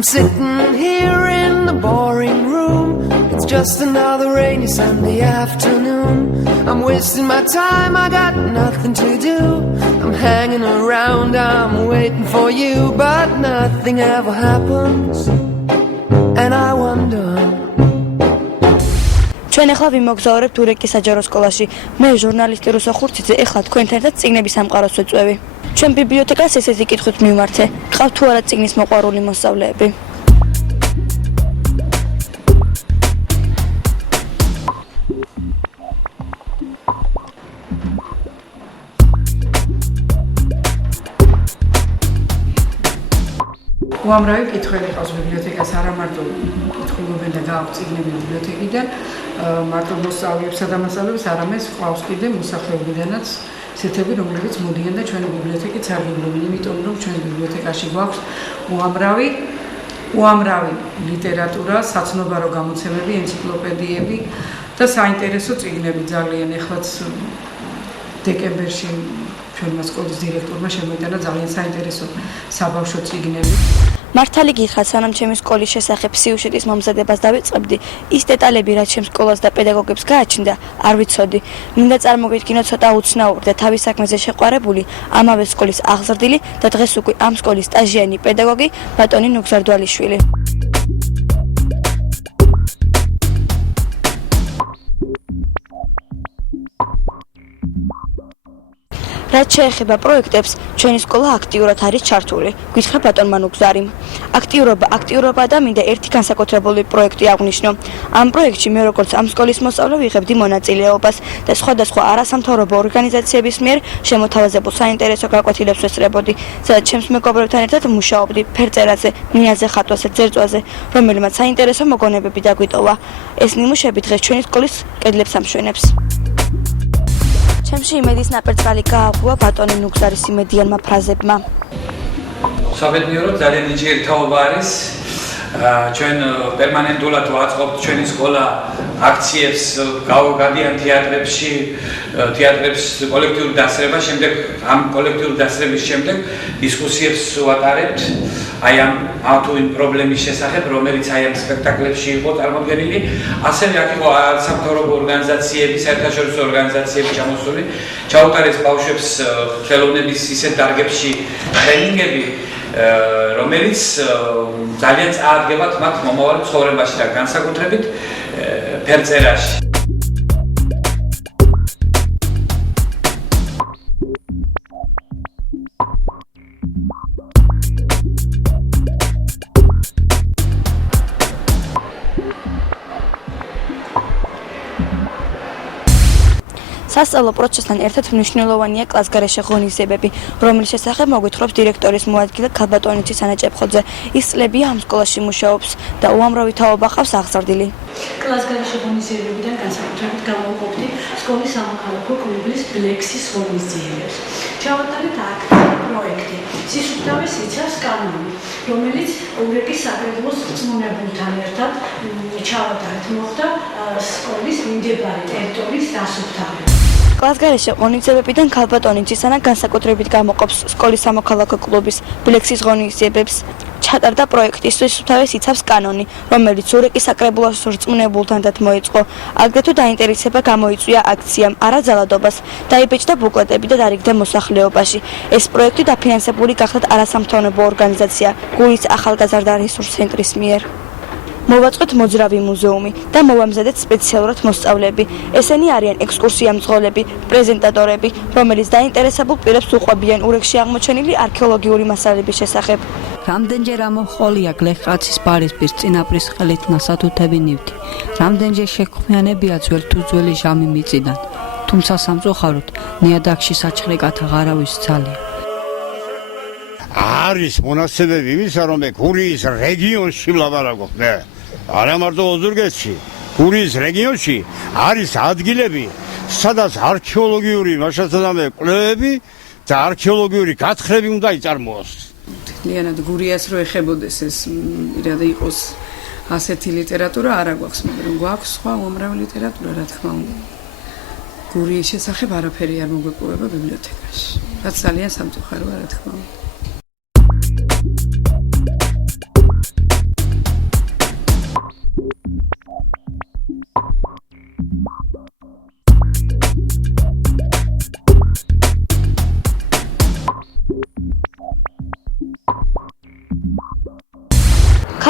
I'm sitting here in the boring room. It's just another rainy Sunday afternoon. I'm wasting my time, I got nothing to do. I'm hanging around, I'm waiting for you, but nothing ever happens. And I wonder. ჩვენ ახლა ვიმოგზაურებთ ურეკის საჯარო სკოლაში. მე ჟურნალისტი რუსო ხურციძე, ახლა თქვენთან ერთად წიგნების სამყაროს ვეწვევი. ჩვენ ბიბლიოთეკას ესეთი კითხვით მივმართე. გყავთ თუ არა წიგნის მოყვარული მოსწავლეები? უამრავი კითხვები ყავს ბიბლიოთეკას, არა მარტო კითხულობენ და გააქვთ წიგნები ბიბლიოთეკიდან, მარტო მოსწავლეებსა და მასწავლებლებს, არამედ ყავს კიდე მოსახლეობიდანაც ისეთები, რომლებიც მოდიან და ჩვენი ბიბლიოთეკით სარგებლობენ, იმიტომ რომ ჩვენ ბიბლიოთეკაში გვაქვს უამრავი ლიტერატურა, საცნობარო გამოცემები, ენციკლოპედიები და საინტერესო წიგნები ძალიან. ეხლაც დეკემბერში ჩვენმა სკოლის დირექტორმა შემოიტანა ძალიან საინტერესო საბავშვო წიგნები. მართალი გითხრათ, სანამ ჩემი სკოლის შესახებ სიუჟეტის მომზადებას დავიწყებდი, ის დეტალები, რაც ჩემს სკოლას და პედაგოგებს გააჩნდა, არ ვიცოდი. მინდა წარმოვიდგინოთ ცოტა უცნაური და თავის საქმეზე შეყვარებული ამავე სკოლის აღზრდილი და დღეს უკვე ამ სკოლის სტაჟიანი პედაგოგი ბატონი ნუგზარდვალიშვილი. რაც შეეხება პროექტებს, ჩვენი სკოლა აქტიურად არის ჩართული, გითხრა ბატონმა ნუგზარიმ. აქტიურობა და მინდა ერთი განსაკუთრებული პროექტი აღვნიშნო. ამ პროექტში მე როგორც ამ სკოლის მოსწავლე ვიღებდი მონაწილეობას და სხვადასხვა არასამთავრობო ორგანიზაციების მიერ შემოთავაზებულ საინტერესო გაკვეთილებს ვესწრებოდი, სადაც ჩემს მეგობრებთან ერთად მუშაობდი ფერწერაზე, მინაზე ხატვაზე, ძერწვაზე, რომელმაც საინტერესო მოგონებები დაგვიტოვა. ეს ნიმუშები დღეს ჩვენი სკოლის კედლებს ამშვენებს. ჩემში იმედის ნაპერწკალი გააღვია ბატონი ნუგზარის იმედიანმა ფრაზებმა. საბედნიეროდ ძალიან ნიჭიერი თაობა არის. ჩვენ პერმანენტულად ვაწყობთ ჩვენი სკოლა აქციებს, გადიან თეატრებს კოლექტიური დასწრება, შემდეგ ამ კოლექტიური დასწრების შემდეგ დისკუსიებს ვატარებთ აი ამ თუ იმ პრობლემის შესახებ, რომელიც აი ამ სპექტაკლებში იყო წარმოდგენილი. ასევე აქ იყო სამთავრობო ორგანიზაციები, საერთაშორისო ორგანიზაციები ჩამოსული, ჩაუტარეს ბავშვებს ხელოვნების ისეთ დარგებში ტრენინგები, რომელიც ძალიან წაადგებათ მათ მომავალ ცხოვრებაში და განსაკუთრებით ფერწერაში. სასწავლო პროცესთან ერთად მნიშვნელოვანია კლასგარეშე ღონისძიებები, რომლის შესახებ მოგვითხრობს დირექტორის მოადგილე ქალბატონიცი სანაჭეფხოძე. ის წლებია ამ სკოლაში მუშაობს და უამრავი თაობა ყავს აღზრდილი. კლასგარეშე ღონისძიებებიდან განსაკუთრებით გამოვყოფდი სკოლის სამოქალაქო კლუბის ბლექსის ღონისძიებებს. ჩავატარეთ აქტივი პროექტი სისუფთავე სიცავს კანონი, რომელიც ურეკის საკრებულოს რწმუნებულთან ერთად ჩავატარეთ. მოხდა სკოლის მიმდებარე ტერიტორიის დასუფთავება. კლასგარეშე ღონისძიებებიდან ქალბატონი ცისანა განსაკუთრებით გამოყოფს სკოლის სამოქალაქო კლუბის ბლექსის ღონისძიებებს. ჩატარდა პროექტი სისუფთავე სიცავს კანონი, რომელიც ურეკის საკრებულოს რწმუნებულთან მოეწყო. აგრეთვე დაინტერესება გამოიწვია აქციამ არაძალადობას, დაიბეჭდა ბუკლეტები და დარიგდა მოსახლეობაში. ეს პროექტი დაფინანსებული გახლდათ არასამთავრობო ორგანიზაცია გულის ახალგაზრდა რესურს ცენტრის მიერ. მოვაწყოთ მოძრავი მუზეუმი და მოვამზადეთ სპეციალურად მოსწავლეები. ესენი არიან ექსკურსია მძღოლები, პრეზენტატორები, რომელიც დაინტერესებულ პირებს უყვებიან ურეკში აღმოჩენილი არქეოლოგიური მასალების შესახებ. რამდენჯერ ამოჰყოლია გლეხკაცის ბარისპირს წინაპრის ხელით ნასათუთები ნივთი. რამდენჯერ შექმნიანებია ძველ თუ ძველი ჟამი მიწიდან. თუმცა სამწუხაროდ ნიადაგში საჩხრეკათა ღარავის ძალია. არის მონაცემები ვისა, რომ გურიის რეგიონში ვლაპარაკობ მე. არა მარტო ოზურგეთში, გურიის რეგიონში არის ადგილები, სადაც არქეოლოგიური მასშტაბური კვლევები და არქეოლოგიური გათხრები უნდა იწარმოოს. მთლიანად გურიას რო ეხებოდეს ეს პირადი იყოს ასეთი ლიტერატურა არა გვაქვს, მაგრამ გვაქვს სხვა უამრავი ლიტერატურა, რა თქმა უნდა. გურიის შესახებ არაფერი არ მოგვეპოვება ბიბლიოთეკაში. რაც ძალიან სამწუხაროა, რა თქმა უნდა.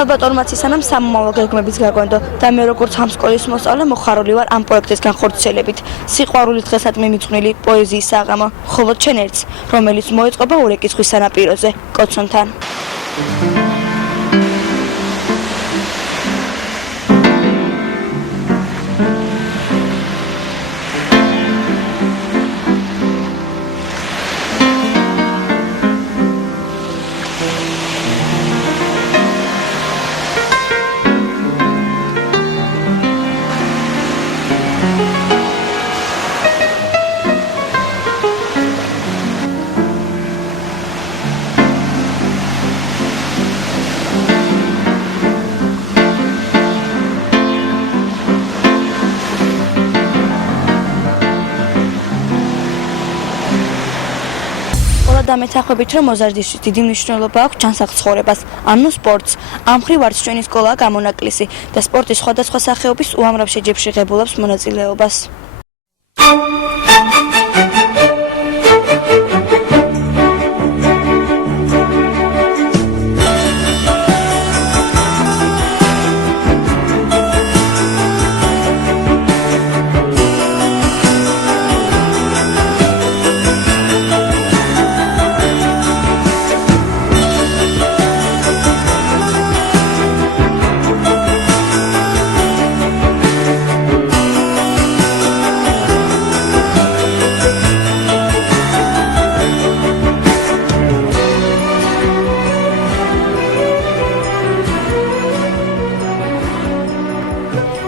ქალბატონმა ისანამ სამომავლო გეგმებიც გაგვენდო და მე როგორც ამ სკოლის მოსწავლე მოხარული ვარ ამ პროექტის განხორციელებით. სიყვარული დღესაც მიმიწყვნილი პოეზიის საღამო, ხოლო ჩვენ ერთს, რომელიც მოეწყობა ურეკის ზღვის სანაპიროზე, კოცონთან. და მეთანხმებით რომ მოზარდისთვის დიდი მნიშვნელობა აქვს ჯანსაღ ცხოვრებას, ანუ სპორტს. ამ მხრივ არც ჩვენი სკოლაა გამონაკლისი და სპორტის სხვადასხვა სახეობის უამრავ შეჯიბრში ღებულობს მონაწილეობას.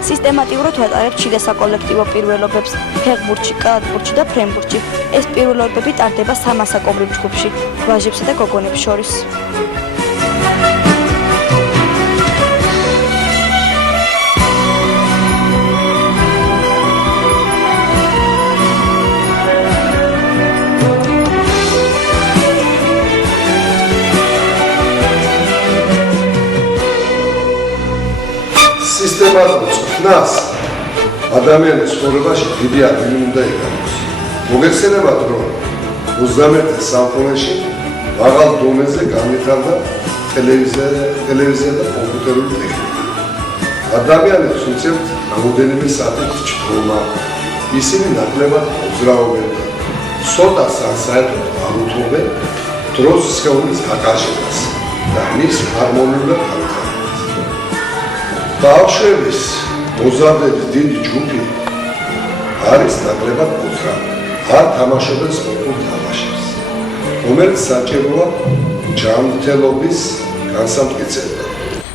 სისტემატიურად ვატარებთ შიდა საკოლექტივო პირველობებს ფეხბურთში, კალათბურთში და ფრენბურთში. ეს პირველობები ტარდება სამასაკომრივ ჯგუფში, ვაჟებსა და გოგონებს შორის. სისტემატურ წვნას ადამიანის ცხოვრებაში დიდი ადგილი უნდა იგონოს. მოგეხსენებათ, რომ 21 საუკუნეში მაღალ დონეზე განვითარდა ტელევიზია და კომპიუტერული ტექნიკა. ადამიანებს უწევთ რამოდენიმე საათის ჩქრომა. ისინი ნაკლებად მოძრაობენ და ცოტას ან საერთოდ არ უთმობენ დროს სხეულის გაკარჟებას და მის ჰარმონიულად განვითარებას. ბავშვების მოზარდების დიდი ჯგუფი არის ნაკლებად მოძრავი, არ თამაშობენ სპორტულ თამაშებს, რომელიც საჭიროა ჯანმრთელობის განსამტკიცებლად.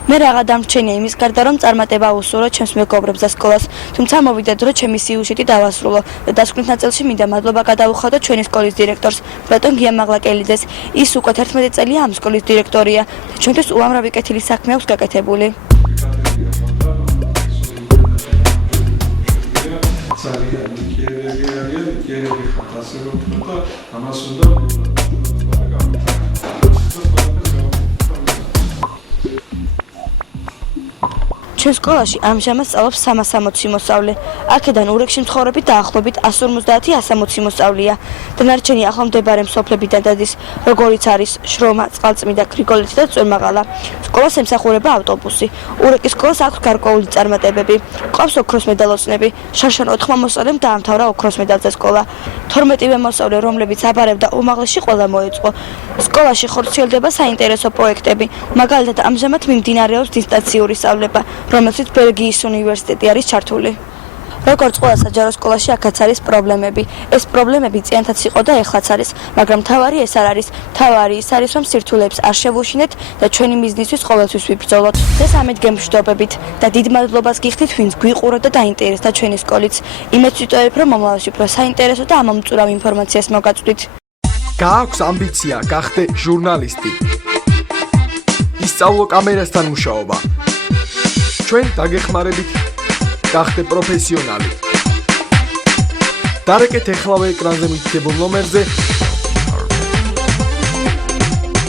მე რაღა დამრჩენია იმის გარდა რომ წარმატება აუსურვო ჩემს მეგობრებს და სკოლას, თუმცა მოვიდა დრო ჩემი სიუჟეტი დავასრულო და დასკვნით ნაწილში მინდა მადლობა გადავუხადო ჩვენი სკოლის დირექტორს პლატონ გიამაღლაკელიძეს. ის უკვე 11 წელია ამ სკოლის დირექტორია და ჩვენთვის უამრავი კეთილი საქმე აქვს გაკეთებული. ჩვენ სკოლაში ამჟამად სწავლობს 360 მოსწავლე. აქედან ურეკში მცხოვრები დაახლოებით 150-160 მოსწავლეა. დანარჩენი ახლო მდებარე მსოფლებიდან დადის, როგორიც არის შრომა, წყალწმიდა, გრიგოლეთი და წვერმაღალა. სკოლას ემსახურება ავტობუსი. ურეკის სკოლას აქვს გარკვეული წარმატებები. ყავს ოქროს მედალოსნები. შარშან 4 მოსწავლემ დაამთავრა ოქროს მედალზე სკოლა. 12 მოსწავლე, რომლებიც აბარებდა უმაღლესში, ყველა მოეწყო. სკოლაში ხორციელდება საინტერესო პროექტები. მაგალითად, ამჟამად მიმდინარეობს დისტანციური სწავლება, რომელშიც ბელგიის უნივერსიტეტი არის ჩართული. როგორც ყველა საჯარო სკოლაში აქაც არის პრობლემები. ეს პრობლემები წინათაც იყო და ეხლაც არის, მაგრამ თავარი ეს არ არის. თავარი ის არის, რომ სირთულეებს არ შევუშინეთ და ჩვენი მიზნისთვის ყოველთვის ვიბრძოლოთ. ეს ამით გემშვიდობებით და დიდ მადლობას გიხდით, ვინც გვიყურებდა და დაინტერესდა ჩვენი სკოლით. იმედს ვიტოვებ, რომ მომავალში უფრო საინტერესო და ამომწურავ ინფორმაციას მოგაწვდით. გააქვს ამბიცია გახდე ჟურნალისტი. ისწავლო კამერასთან მუშაობა. ჩვენ დაგეხმარებით გახდე პროფესიონალი. დარეკეთ ეხლავე ეკრანზე მითითებულ ნომერზე